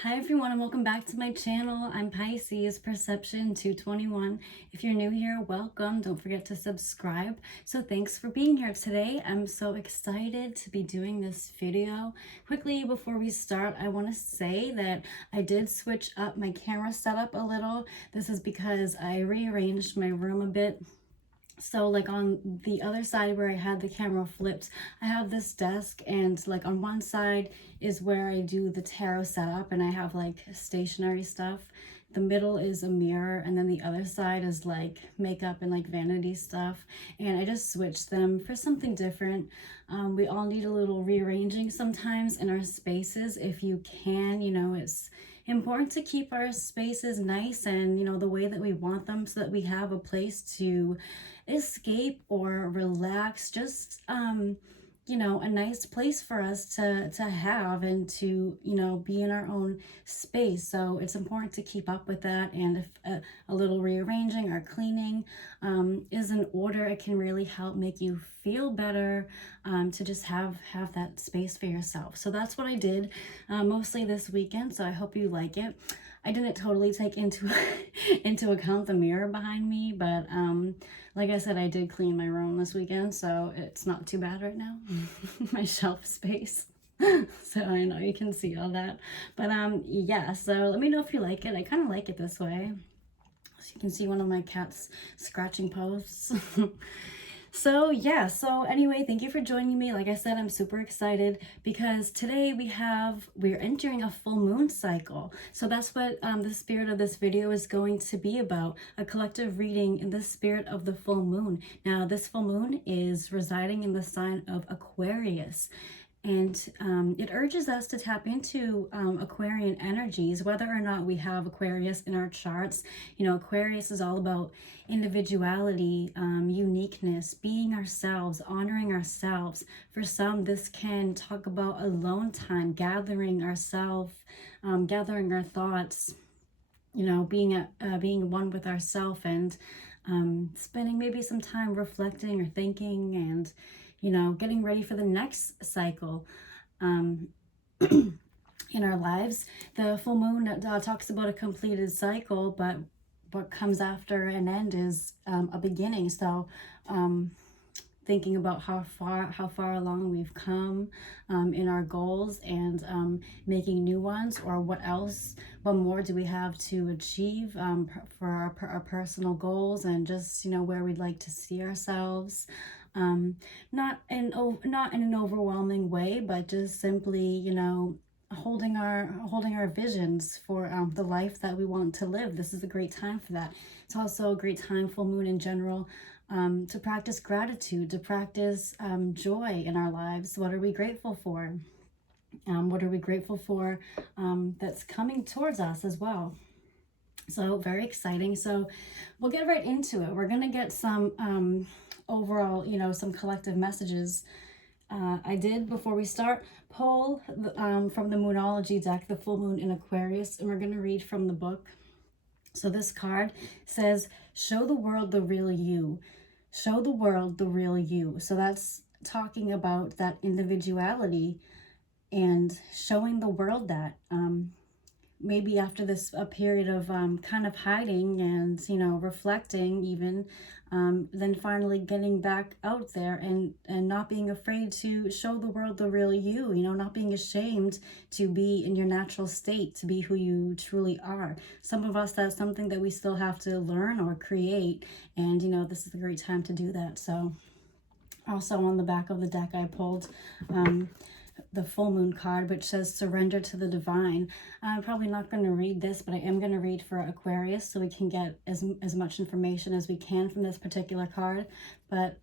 Hi everyone and welcome back to my channel. I'm Pisces Perception 221. If you're new here, welcome. Don't forget to subscribe. So thanks for being here today. I'm so excited to be doing this video. Quickly before we start, I want to say that I did switch up my camera setup a little. This is because I rearranged my room a bit. So like on the other side where I had the camera flipped, I have this desk, and like on one side is where I do the tarot setup and I have like stationary stuff. The middle is a mirror, and then the other side is like makeup and like vanity stuff. And I just switched them for something different. We all need a little rearranging sometimes in our spaces if you can. It's important to keep our spaces nice and the way that we want them, so that we have a place to escape or relax, just a nice place for us to have and to be in our own space. So it's important to keep up with that, and if a little rearranging or cleaning is in order, it can really help make you feel better, to just have that space for yourself. So that's what I did mostly this weekend, so I hope you like it. I didn't totally take into account the mirror behind me, but like I said, I did clean my room this weekend, so it's not too bad right now. My shelf space. So I know you can see all that. But yeah, so let me know if you like it. I kind of like it this way. So you can see one of my cats scratching posts. So yeah, so anyway, thank you for joining me. Like I said, I'm super excited because today we're entering a full moon cycle. So that's what the spirit of this video is going to be about, a collective reading in the spirit of the full moon. Now, this full moon is residing in the sign of Aquarius. And it urges us to tap into Aquarian energies, whether or not we have Aquarius in our charts. Aquarius is all about individuality, uniqueness, being ourselves, honoring ourselves. For some, this can talk about alone time, gathering ourselves, gathering our thoughts, being one with ourselves, and spending maybe some time reflecting or thinking, and getting ready for the next cycle in our lives. The full moon talks about a completed cycle, but what comes after an end is a beginning. So thinking about how far along we've come in our goals, and making new ones, or what more do we have to achieve for our personal goals, and just where we'd like to see ourselves. Not in an overwhelming way, but just simply holding our visions for the life that we want to live. This is a great time for that. It's also a great time, full moon in general, to practice gratitude, to practice joy in our lives. What are we grateful for? What are we grateful for that's coming towards us as well? So very exciting. So we'll get right into it. We're going to get some overall, some collective messages. I did, before we start, pull from the Moonology deck, the full moon in Aquarius, and we're going to read from the book. So this card says, show the world the real you. Show the world the real you. So that's talking about that individuality and showing the world that. Maybe after this a period of kind of hiding and reflecting even, then finally getting back out there and not being afraid to show the world the real you, not being ashamed to be in your natural state, to be who you truly are. Some of us, that's something that we still have to learn or create, and this is a great time to do that. So also on the back of the deck, I pulled the full moon card, which says surrender to the divine. I'm probably not going to read this, but I am going to read for Aquarius, so we can get as much information as we can from this particular card. But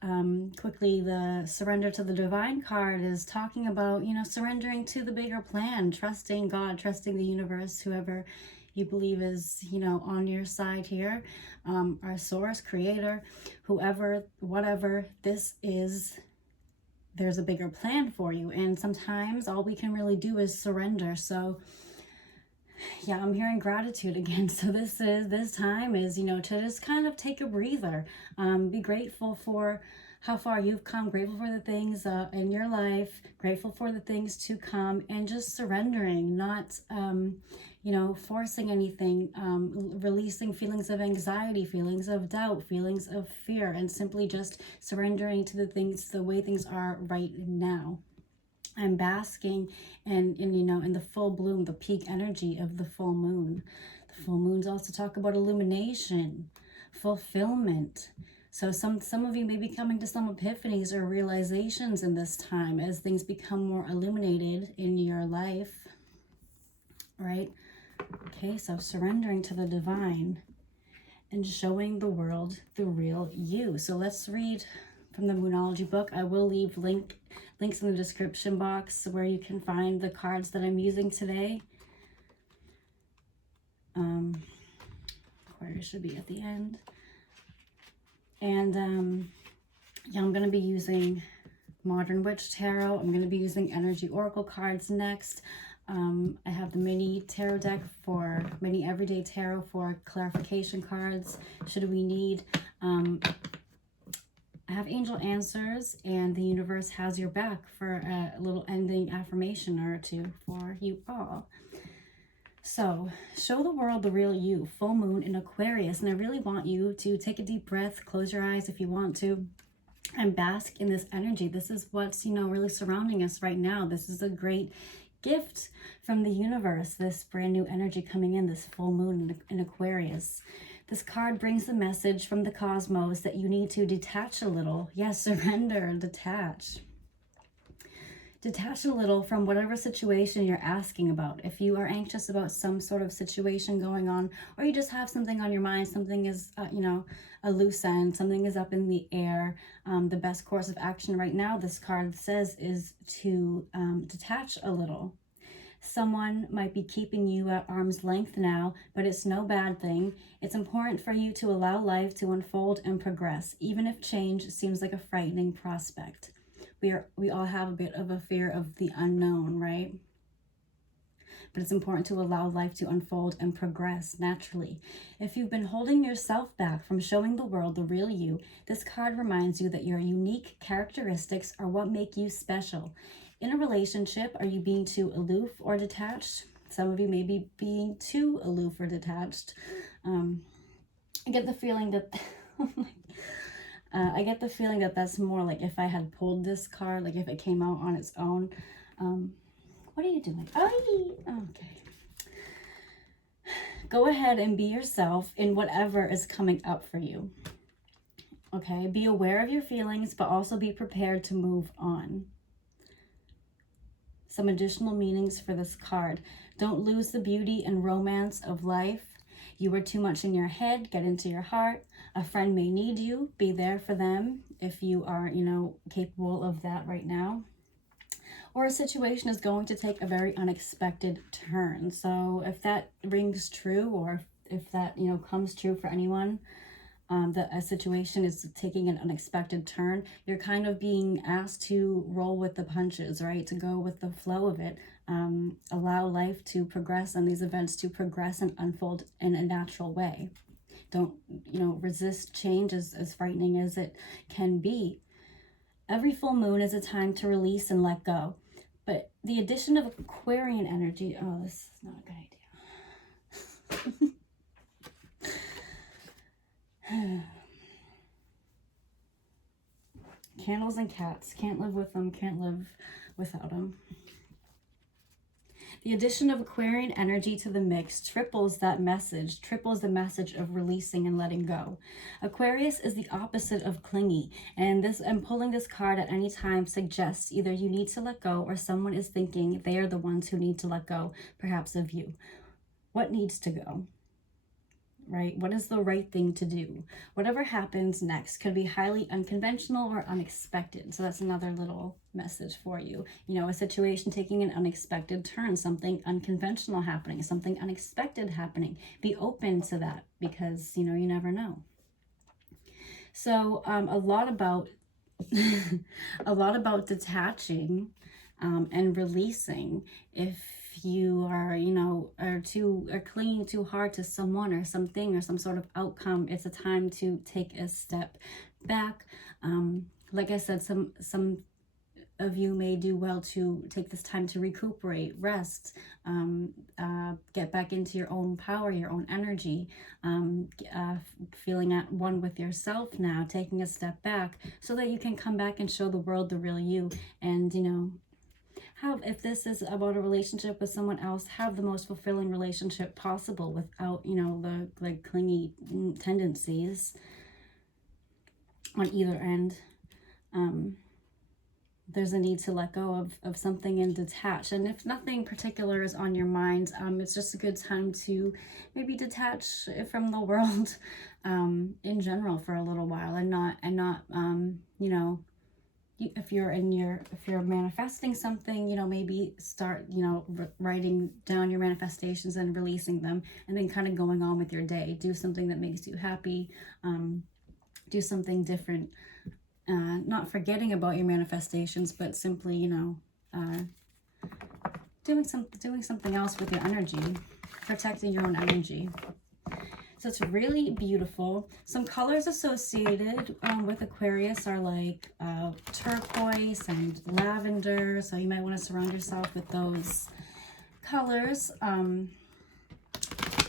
quickly, the surrender to the divine card is talking about surrendering to the bigger plan, trusting God, trusting the universe, whoever you believe is on your side here, our source, creator, whoever, whatever this is. There's a bigger plan for you, and sometimes all we can really do is surrender. So yeah, I'm hearing gratitude again. So this time is to just kind of take a breather, be grateful for how far you've come, grateful for the things in your life, grateful for the things to come, and just surrendering, not, you know, forcing anything, releasing feelings of anxiety, feelings of doubt, feelings of fear, and simply just surrendering to the things, the way things are right now. I'm basking in you know, in the full bloom, the peak energy of the full moon. The full moons also talk about illumination, fulfillment. So some of you may be coming to some epiphanies or realizations in this time as things become more illuminated in your life, right? Okay, so surrendering to the divine and showing the world the real you. So let's read from the Moonology book. I will leave links in the description box where you can find the cards that I'm using today. Aquarius should be at the end. And yeah, I'm going to be using Modern Witch Tarot. I'm going to be using Energy Oracle cards next. I have the mini tarot deck for mini everyday tarot for clarification cards should we need. I have angel answers, and the universe has your back for a little ending affirmation or two for you all. So, show the world the real you, full moon in Aquarius. And I really want you to take a deep breath, close your eyes if you want to, and bask in this energy. This is what's, you know, really surrounding us right now. This is a great gift from the universe, this brand new energy coming in, this full moon in Aquarius. This card brings the message from the cosmos that you need to detach a little. Yes, surrender and detach. Detach a little from whatever situation you're asking about. If you are anxious about some sort of situation going on, or you just have something on your mind, something is, you know, a loose end, something is up in the air, the best course of action right now, this card says, is to detach a little. Someone might be keeping you at arm's length now, but it's no bad thing. It's important for you to allow life to unfold and progress, even if change seems like a frightening prospect. We all have a bit of a fear of the unknown, right? But it's important to allow life to unfold and progress naturally. If you've been holding yourself back from showing the world the real you, this card reminds you that your unique characteristics are what make you special. In a relationship, are you being too aloof or detached? Some of you may be being too aloof or detached. I get the feeling that I get the feeling that that's more like if I had pulled this card, like if it came out on its own. What are you doing? Oh, okay. Go ahead and be yourself in whatever is coming up for you. Okay, be aware of your feelings, but also be prepared to move on. Some additional meanings for this card. Don't lose the beauty and romance of life. You are too much in your head. Get into your heart. A friend may need you. Be there for them if you are, you know, capable of that right now. Or a situation is going to take a very unexpected turn. So if that rings true, or if that, you know, comes true for anyone, that a situation is taking an unexpected turn, you're kind of being asked to roll with the punches, right? To go with the flow of it. Allow life to progress and these events to progress and unfold in a natural way. Don't, you know, resist change, as frightening as it can be. Every full moon is a time to release and let go. But the addition of Aquarian energy, oh, this is not a good idea. Candles and cats. Can't live with them. Can't live without them. The addition of Aquarian energy to the mix triples that message, triples the message of releasing and letting go. Aquarius is the opposite of clingy, and pulling this card at any time suggests either you need to let go or someone is thinking they are the ones who need to let go, perhaps of you. What needs to go? Right? What is the right thing to do? Whatever happens next could be highly unconventional or unexpected. So that's another little message for you. You know, a situation taking an unexpected turn, something unconventional happening, something unexpected happening. Be open to that because, you know, you never know. So a lot about detaching and releasing. If you are, you know, are clinging too hard to someone or something or some sort of outcome, it's a time to take a step back, like I said, some of you may do well to take this time to recuperate, rest, get back into your own power, your own energy, feeling at one with yourself now, taking a step back so that you can come back and show the world the real you. And, you know, have, if this is about a relationship with someone else, have the most fulfilling relationship possible without, you know, the like clingy tendencies on either end. There's a need to let go of something and detach. And if nothing particular is on your mind, it's just a good time to maybe detach from the world in general for a little while, and not you know, if you're manifesting something, you know, maybe start, you know, writing down your manifestations and releasing them, and then kind of going on with your day. Do something that makes you happy. Do something different. Not forgetting about your manifestations, but simply, you know, doing something else with your energy, protecting your own energy. So it's really beautiful. Some colors associated with Aquarius are like turquoise and lavender. So you might want to surround yourself with those colors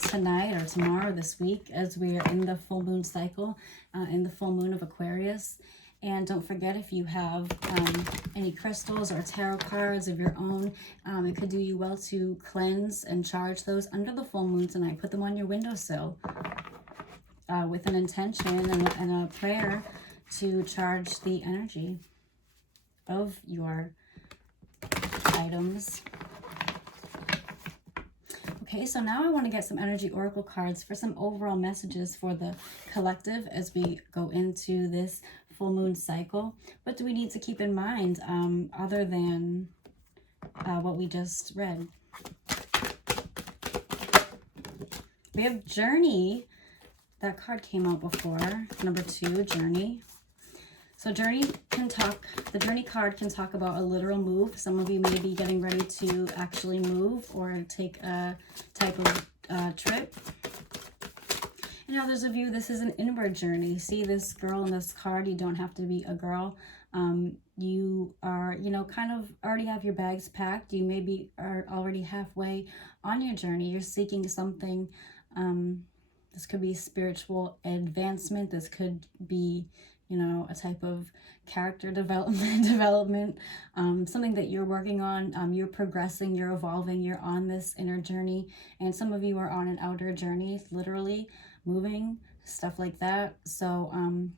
tonight or tomorrow, this week, as we are in the full moon cycle, in the full moon of Aquarius. And don't forget, if you have any crystals or tarot cards of your own, it could do you well to cleanse and charge those under the full moon tonight. Put them on your windowsill with an intention and a prayer to charge the energy of your items. Okay, so now I want to get some energy oracle cards for some overall messages for the collective as we go into this full moon cycle. What do we need to keep in mind other than what we just read? We have Journey. That card came out before. Number 2, Journey. So Journey can talk, the Journey card can talk about a literal move. Some of you may be getting ready to actually move or take a type of trip. And others of you, this is an inward journey. See this girl in this card, you don't have to be a girl. You are, you know, kind of already have your bags packed. You maybe are already halfway on your journey. You're seeking something. This could be spiritual advancement. This could be, you know, a type of character development, something that you're working on. You're progressing, you're evolving, you're on this inner journey. And some of you are on an outer journey, literally moving, stuff like that. So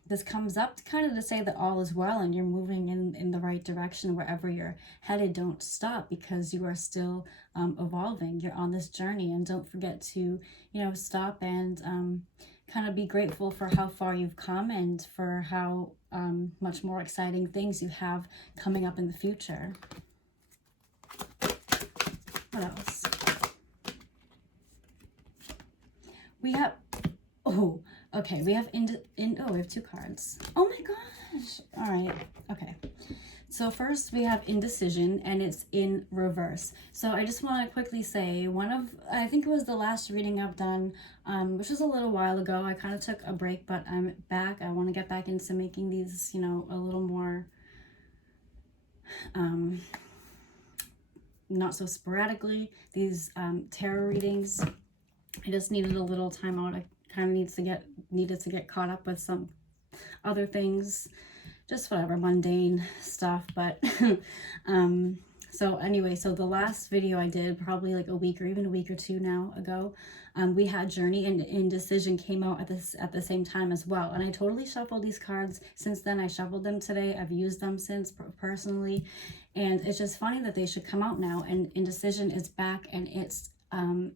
this comes up to kind of to say that all is well and you're moving in the right direction. Wherever you're headed, don't stop, because you are still evolving. You're on this journey, and don't forget to, you know, stop and kind of be grateful for how far you've come and for how much more exciting things you have coming up in the future. What else? We have, oh, okay, we have we have 2 cards. Oh my gosh. All right. Okay. So first we have Indecision, and it's in reverse. So I just want to quickly say, I think it was the last reading I've done, which was a little while ago. I kind of took a break, but I'm back. I want to get back into making these, you know, a little more, not so sporadically, these tarot readings. I just needed a little time out. I kind of needed to get caught up with some other things, just whatever mundane stuff. But so anyway, so the last video I did, probably like a week or even a week or 2 now ago, we had Journey and Indecision came out at the same time as well. And I totally shuffled these cards since then. I shuffled them today. I've used them since personally, and it's just funny that they should come out now. And Indecision is back, and it's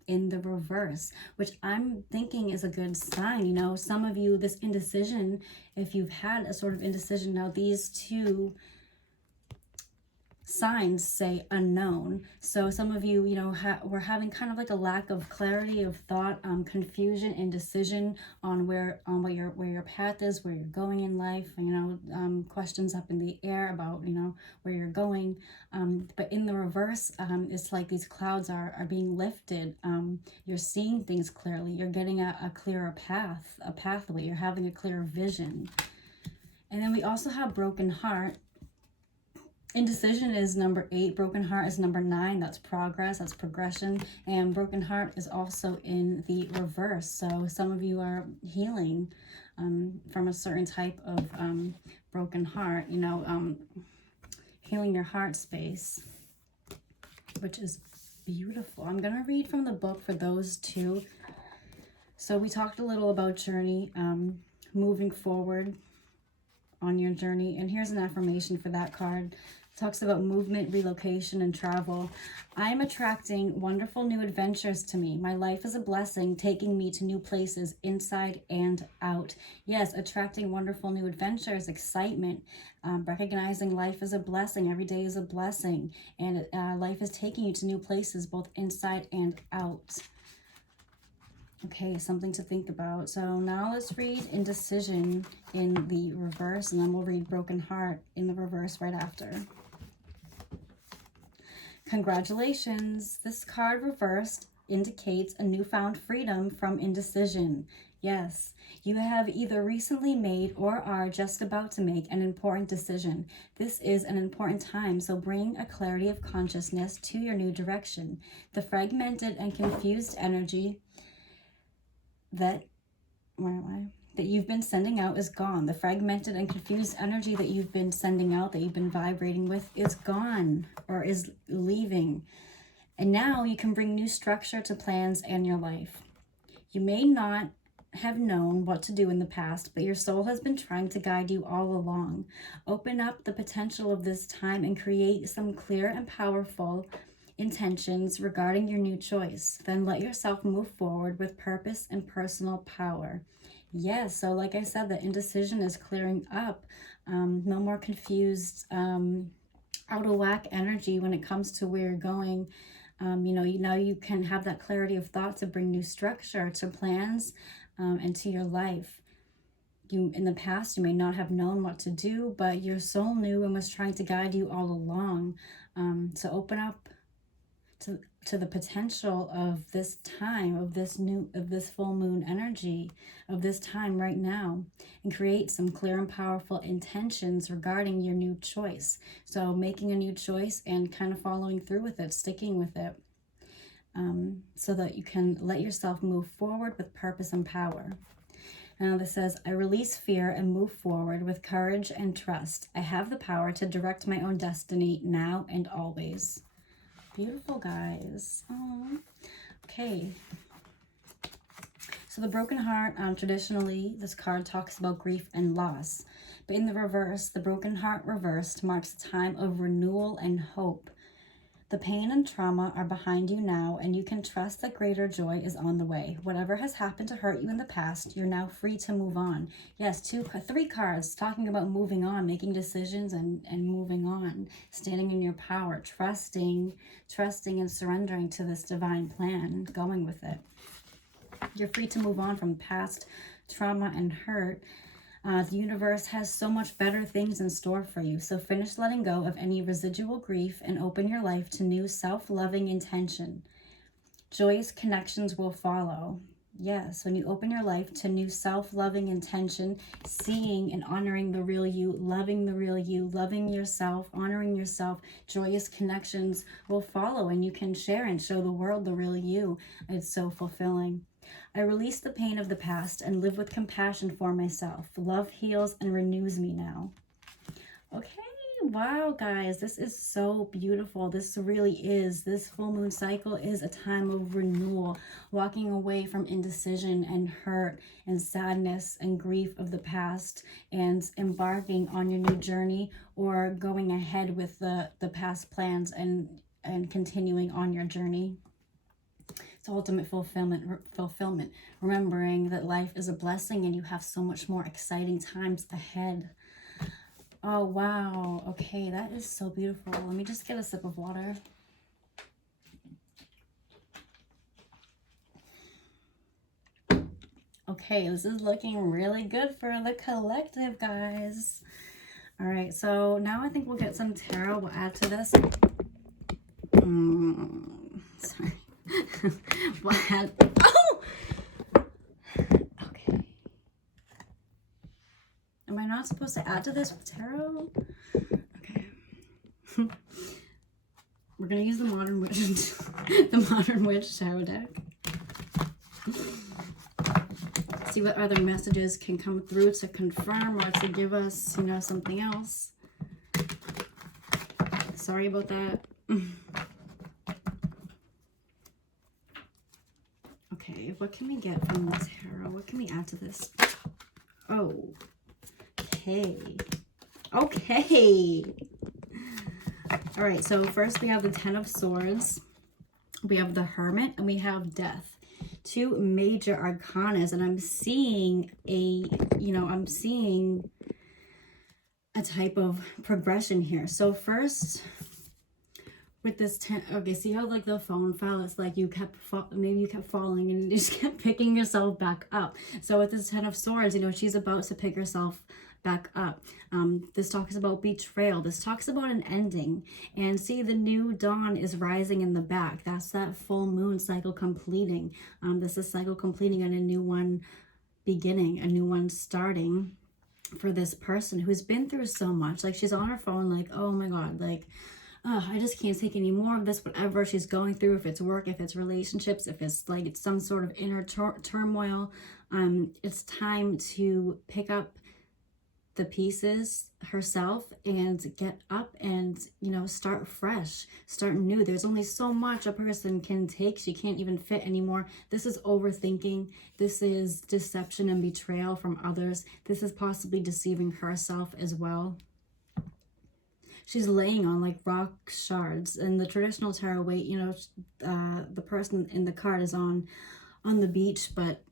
in the reverse, which I'm thinking is a good sign. You know, some of you, this indecision, if you've had a sort of indecision, now these 2 signs say unknown. So some of you, you know, we're having kind of like a lack of clarity of thought, confusion, indecision on where your path is, where you're going in life. You know, questions up in the air about, you know, where you're going. But in the reverse, it's like these clouds are being lifted. You're seeing things clearly. You're getting a clearer path, a pathway. You're having a clearer vision. And then we also have broken heart. Indecision is number 8. Broken heart is number 9. That's progress, that's progression. And broken heart is also in the reverse. So some of you are healing from a certain type of broken heart, you know, healing your heart space, which is beautiful. I'm going to read from the book for those two. So we talked a little about journey, moving forward on your journey. And here's an affirmation for that card. It talks about movement, relocation, and travel. I am attracting wonderful new adventures to me. My life is a blessing, taking me to new places inside and out. Yes, attracting wonderful new adventures, excitement, recognizing life is a blessing. Every day is a blessing. And life is taking you to new places, both inside and out. Okay, something to think about. So now let's read indecision in the reverse, and then we'll read broken heart in the reverse right after. Congratulations. This card reversed indicates a newfound freedom from indecision. Yes, you have either recently made or are just about to make an important decision. This is an important time, so bring a clarity of consciousness to your new direction. The fragmented and confused energy that you've been sending out is gone. The fragmented and confused energy that you've been sending out, that you've been vibrating with, is gone or is leaving. And now you can bring new structure to plans and your life. You may not have known what to do in the past, but your soul has been trying to guide you all along. Open up the potential of this time and create some clear and powerful intentions regarding your new choice. Then let yourself move forward with purpose and personal power. Yes, so like I said, the indecision is clearing up. No more confused, out of whack energy when it comes to where you're going. You know, now you can have that clarity of thought to bring new structure to plans and to your life. In the past, you may not have known what to do, but your soul knew and was trying to guide you all along. So open up to the potential of this time, of this full moon energy, of this time right now, and create some clear and powerful intentions regarding your new choice. So making a new choice and kind of following through with it, sticking with it, so that you can let yourself move forward with purpose and power. Now this says, I release fear and move forward with courage and trust. I have the power to direct my own destiny now and always. Beautiful, guys. Oh, okay. So the broken heart, traditionally, this card talks about grief and loss. But in the reverse, the broken heart reversed marks a time of renewal and hope. The pain and trauma are behind you now, and you can trust that greater joy is on the way. Whatever has happened to hurt you in the past, you're now free to move on. Yes, 3 cards talking about moving on, making decisions and moving on, standing in your power, trusting and surrendering to this divine plan, going with it. You're free to move on from past trauma and hurt. The universe has so much better things in store for you. So finish letting go of any residual grief and open your life to new self-loving intention. Joyous connections will follow. Yes, when you open your life to new self-loving intention, seeing and honoring the real you, loving the real you, loving yourself, honoring yourself, joyous connections will follow, and you can share and show the world the real you. It's so fulfilling. I release the pain of the past and live with compassion for myself. Love heals and renews me now. Okay, wow, guys, this is so beautiful. This full moon cycle is a time of renewal, walking away from indecision and hurt and sadness and grief of the past, and embarking on your new journey, or going ahead with the past plans and continuing on your journey. It's ultimate fulfillment, remembering that life is a blessing and you have so much more exciting times ahead. Oh, wow. Okay, that is so beautiful. Let me just get a sip of water. Okay, this is looking really good for the collective, guys. All right, so now I think we'll get some tarot. We'll add to this. Sorry. Oh! Okay. Am I not supposed to add to this with tarot? Okay. We're going to use the Modern Witch, the Modern Witch Tarot deck. See what other messages can come through to confirm or to give us, you know, something else. Sorry about that. Okay, what can we get from the tarot? What can we add to this? Oh, okay. Okay. All right, so first we have the Ten of Swords. We have the Hermit, and we have Death. Two major arcanas, and I'm seeing a, you know, I'm seeing a type of progression here. So first, with this okay, see how like the phone fell? It's like you kept maybe you kept falling and you just kept picking yourself back up. So with this Ten of Swords, you know, she's about to pick herself back up. This talks about betrayal. This talks about an ending. And see, the new dawn is rising in the back. That's that full moon cycle completing. This is cycle completing and a new one beginning, a new one starting for this person who's been through so much. Like, she's on her phone like, oh my God, like, oh, I just can't take any more of this, whatever she's going through, if it's work, if it's relationships, if it's like it's some sort of inner turmoil. It's time to pick up the pieces herself and get up and, you know, start fresh, start new. There's only so much a person can take. She can't even fit anymore. This is overthinking. This is deception and betrayal from others. This is possibly deceiving herself as well. She's laying on like rock shards. In the traditional tarot way, you know, the person in the card is on the beach, but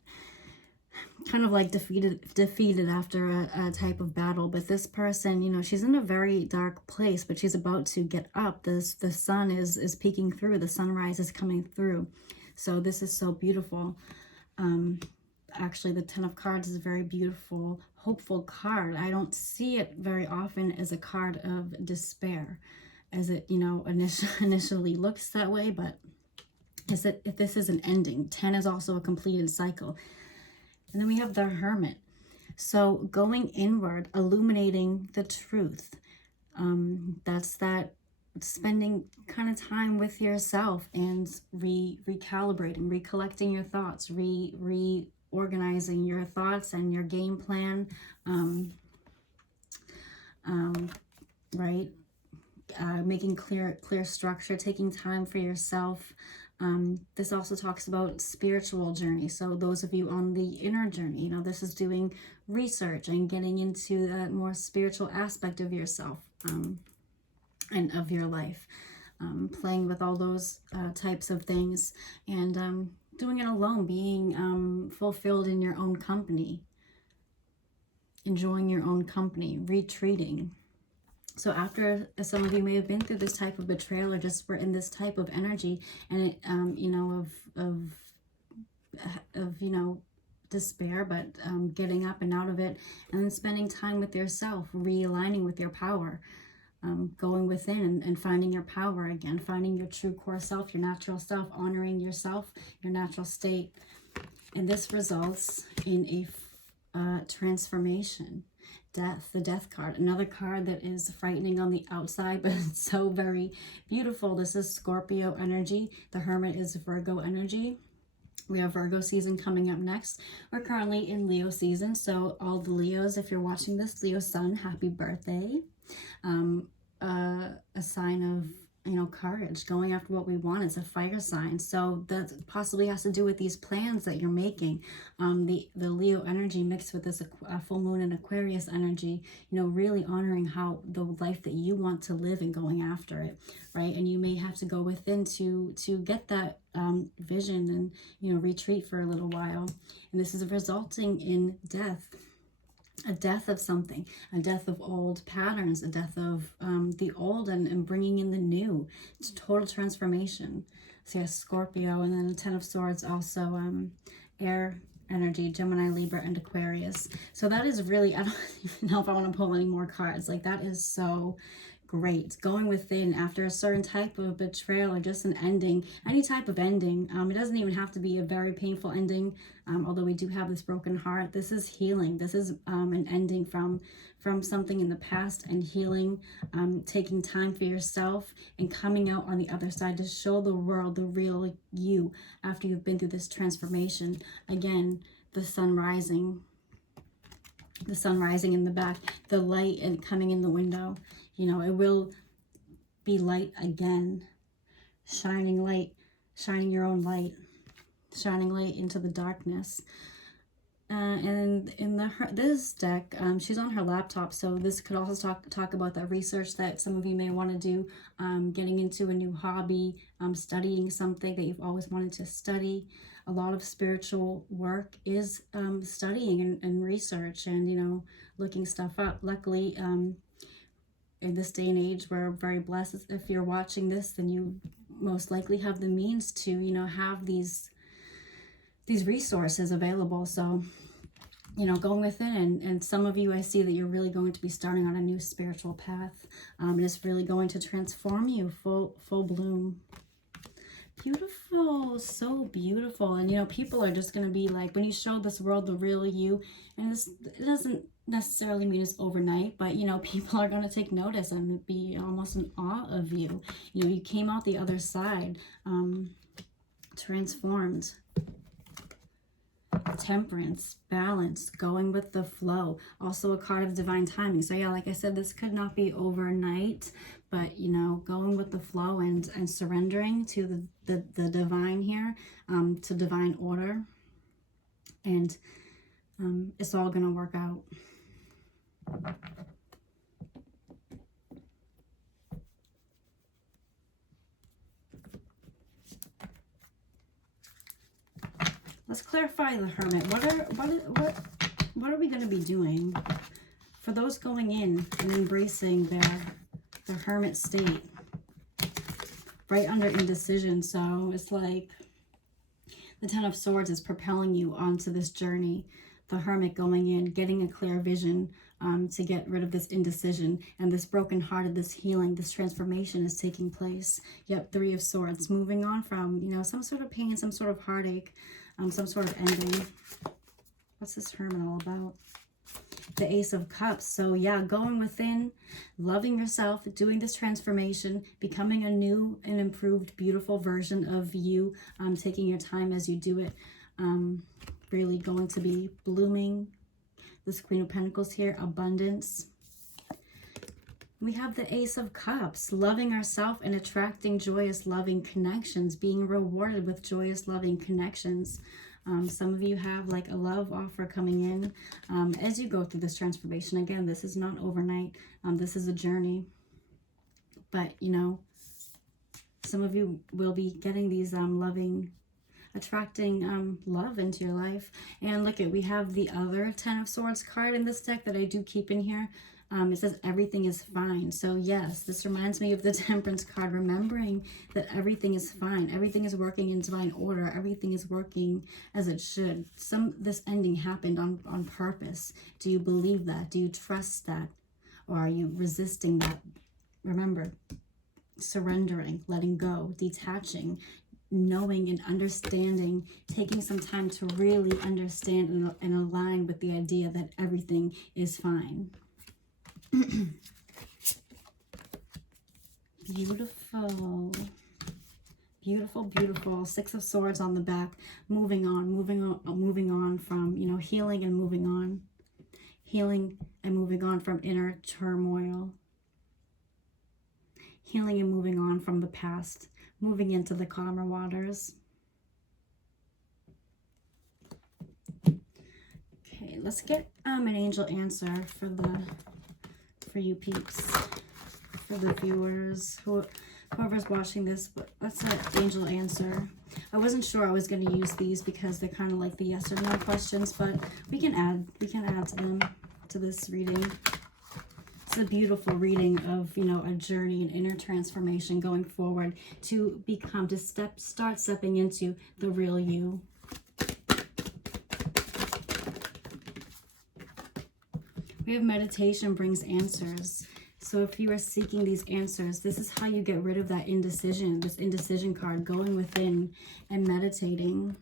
kind of like defeated after a type of battle. But this person, you know, she's in a very dark place, but she's about to get up. The sun is peeking through. The sunrise is coming through. So this is so beautiful. Actually, the Ten of Cards is a very beautiful, hopeful card. I don't see it very often as a card of despair, as it, you know, initially looks that way, but if this is an ending. 10 is also a completed cycle. And then we have the Hermit. So going inward, illuminating the truth. That's that spending kind of time with yourself and recalibrating, recollecting your thoughts, reorganizing your thoughts and your game plan. Right? Making clear structure, taking time for yourself. This also talks about spiritual journey. So those of you on the inner journey, you know, this is doing research and getting into that more spiritual aspect of yourself and of your life. Playing with all those types of things and doing it alone, being fulfilled in your own company, enjoying your own company, retreating. So after some of you may have been through this type of betrayal or just were in this type of energy and it, you know, of you know, despair, but getting up and out of it and then spending time with yourself, realigning with your power, going within and finding your power again, finding your true core self, your natural self, honoring yourself, your natural state. And this results in a transformation. Death, the Death card, another card that is frightening on the outside, but it's so very beautiful. This is Scorpio energy. The Hermit is Virgo energy. We have Virgo season coming up next. We're currently in Leo season, so all the Leos, if you're watching this, Leo sun, happy birthday. A sign of, you know, courage, going after what we want. It's a fire sign, so that possibly has to do with these plans that you're making. The Leo energy mixed with this full moon and Aquarius energy, you know, really honoring how the life that you want to live and going after it, right? And you may have to go within to get that vision and, you know, retreat for a little while. And this is resulting in death. A death of something, a death of old patterns, a death of the old and bringing in the new. It's total transformation. So yeah, Scorpio, and then the Ten of Swords, also air energy, Gemini, Libra, and Aquarius. So that is really, I don't even know if I want to pull any more cards. Like, that is so great. Going within after a certain type of betrayal or just an ending, any type of ending. It doesn't even have to be a very painful ending, although we do have this broken heart. This is healing. This is an ending from something in the past, and healing, taking time for yourself and coming out on the other side to show the world the real you after you've been through this transformation. Again, the sun rising in the back, the light and coming in the window. You know, it will be light again, shining your own light, shining light into the darkness. And in this deck, she's on her laptop, so this could also talk about the research that some of you may want to do, getting into a new hobby, studying something that you've always wanted to study. A lot of spiritual work is studying and research, and, you know, looking stuff up. Luckily, in this day and age, we're very blessed. If you're watching this, then you most likely have the means to, you know, have these resources available. So, you know, going within, and some of you, I see that you're really going to be starting on a new spiritual path. And it's really going to transform you full bloom. Beautiful, so beautiful. And, you know, people are just going to be like, when you show this world the real you, and it doesn't necessarily mean it's overnight, but, you know, people are going to take notice and be almost in awe of you. You know, you came out the other side, transformed. Temperance, balance, going with the flow. Also a card of divine timing. So yeah, like I said, this could not be overnight, but, you know, going with the flow and surrendering to the divine here, to divine order, and it's all gonna work out. Let's clarify the Hermit. What are we going to be doing for those going in and embracing their Hermit state? Right under indecision. So it's like the Ten of Swords is propelling you onto this journey. The Hermit going in, getting a clear vision, to get rid of this indecision and this broken hearted, this healing, this transformation is taking place. Yep, Three of Swords, moving on from, you know, some sort of pain, some sort of heartache, some sort of ending. What's this Hermit all about? The Ace of Cups. So yeah, going within, loving yourself, doing this transformation, becoming a new and improved, beautiful version of you, taking your time as you do it, really going to be blooming. This Queen of Pentacles here, abundance. We have the Ace of Cups, loving ourselves and attracting joyous, loving connections, being rewarded with joyous, loving connections. Some of you have like a love offer coming in as you go through this transformation. Again, this is not overnight. This is a journey. But, you know, some of you will be getting these loving, attracting love into your life. And look at, we have the other Ten of Swords card in this deck that I do keep in here. It says everything is fine. So yes, this reminds me of the Temperance card, remembering that everything is fine. Everything is working in divine order. Everything is working as it should. This ending happened on purpose. Do you believe that? Do you trust that? Or are you resisting that? Remember, surrendering, letting go, detaching, knowing and understanding, taking some time to really understand and align with the idea that everything is fine. Beautiful, beautiful, beautiful. Six of Swords on the back, moving on from, you know, healing and moving on from inner turmoil, healing and moving on from the past, moving into the calmer waters. Okay, let's get an angel answer for you peeps, for the viewers, whoever's watching this. But that's an angel answer. I wasn't sure I was going to use these because they're kind of like the yes or no questions, but we can add to them, to this reading. It's a beautiful reading of, you know, a journey, an inner transformation going forward to start stepping into the real you. We have meditation brings answers. So So if you are seeking these answers, this is how you get rid of that indecision, this indecision card, going within and meditating.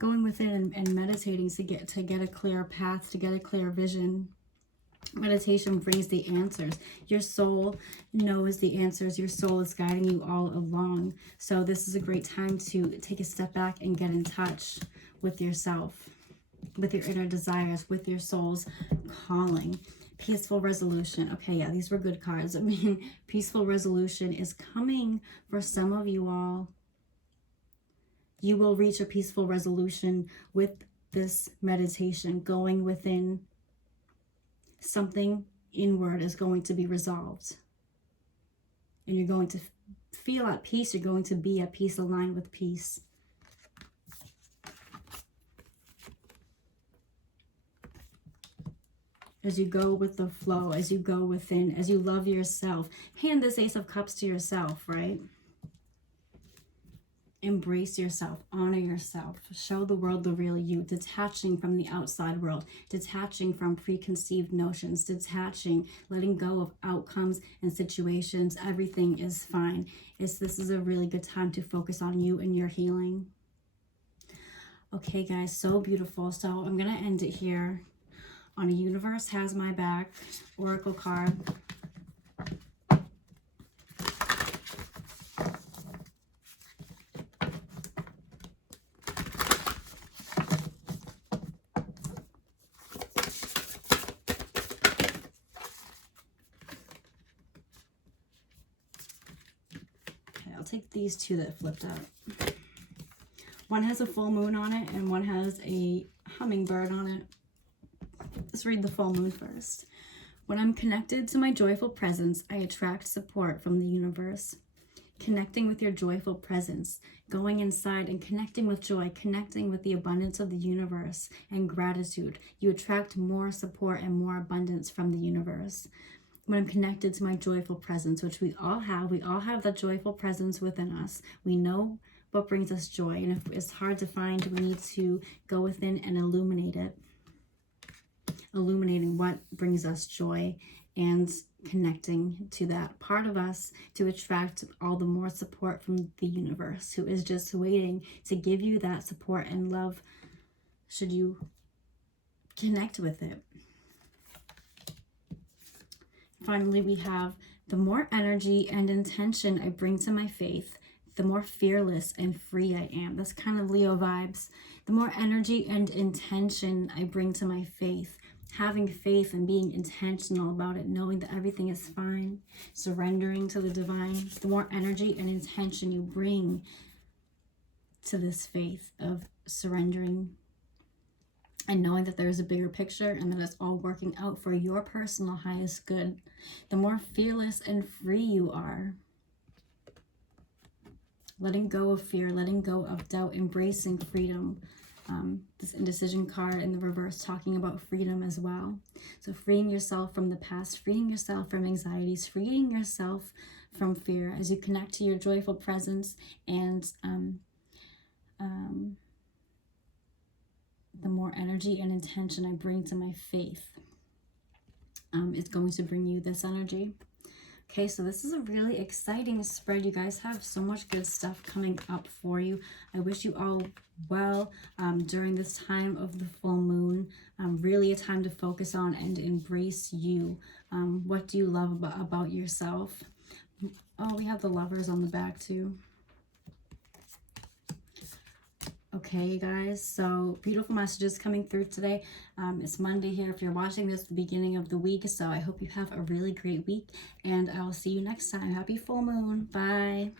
Going within and meditating to get a clear path, to get a clear vision. Meditation brings the answers. Your soul knows the answers. Your soul is guiding you all along. So this is a great time to take a step back and get in touch with yourself, with your inner desires, with your soul's calling. Peaceful resolution. Okay, yeah, these were good cards. I mean, peaceful resolution is coming for some of you all. You will reach a peaceful resolution with this meditation. Going within, something inward is going to be resolved. And you're going to feel at peace. You're going to be at peace, aligned with peace. As you go with the flow, as you go within, as you love yourself. Hand this Ace of Cups to yourself, right? Embrace yourself, honor yourself, show the world the real you, detaching from the outside world, detaching from preconceived notions, detaching, letting go of outcomes and situations. Everything is fine. This is a really good time to focus on you and your healing. Okay, guys, so beautiful. So I'm going to end it here on a Universe Has My Back Oracle card. I'll take these two that flipped out. One has a full moon on it and one has a hummingbird on it. Let's read the full moon first. When I'm connected to my joyful presence, I attract support from the universe. Connecting with your joyful presence, going inside and connecting with joy, connecting with the abundance of the universe and gratitude, you attract more support and more abundance from the universe. When I'm connected to my joyful presence, which we all have that joyful presence within us. We know what brings us joy, and if it's hard to find, we need to go within and illuminate it. Illuminating what brings us joy and connecting to that part of us to attract all the more support from the universe, who is just waiting to give you that support and love should you connect with it. Finally, we have the more energy and intention I bring to my faith, the more fearless and free I am. That's kind of Leo vibes. The more energy and intention I bring to my faith, having faith and being intentional about it, knowing that everything is fine, surrendering to the divine. The more energy and intention you bring to this faith of surrendering and knowing that there's a bigger picture and that it's all working out for your personal highest good, the more fearless and free you are. Letting go of fear, letting go of doubt, embracing freedom. This indecision card in the reverse talking about freedom as well. So freeing yourself from the past, freeing yourself from anxieties, freeing yourself from fear as you connect to your joyful presence, and the more energy and intention I bring to my faith, it's going to bring you this energy. Okay, so this is a really exciting spread. You guys have so much good stuff coming up for you. I wish you all well during this time of the full moon. Really a time to focus on and embrace you. What do you love about yourself? Oh, we have the Lovers on the back too. Okay, guys, so beautiful messages coming through today. It's Monday here if you're watching this at the beginning of the week, so I hope you have a really great week, and I will see you next time. Happy full moon. Bye.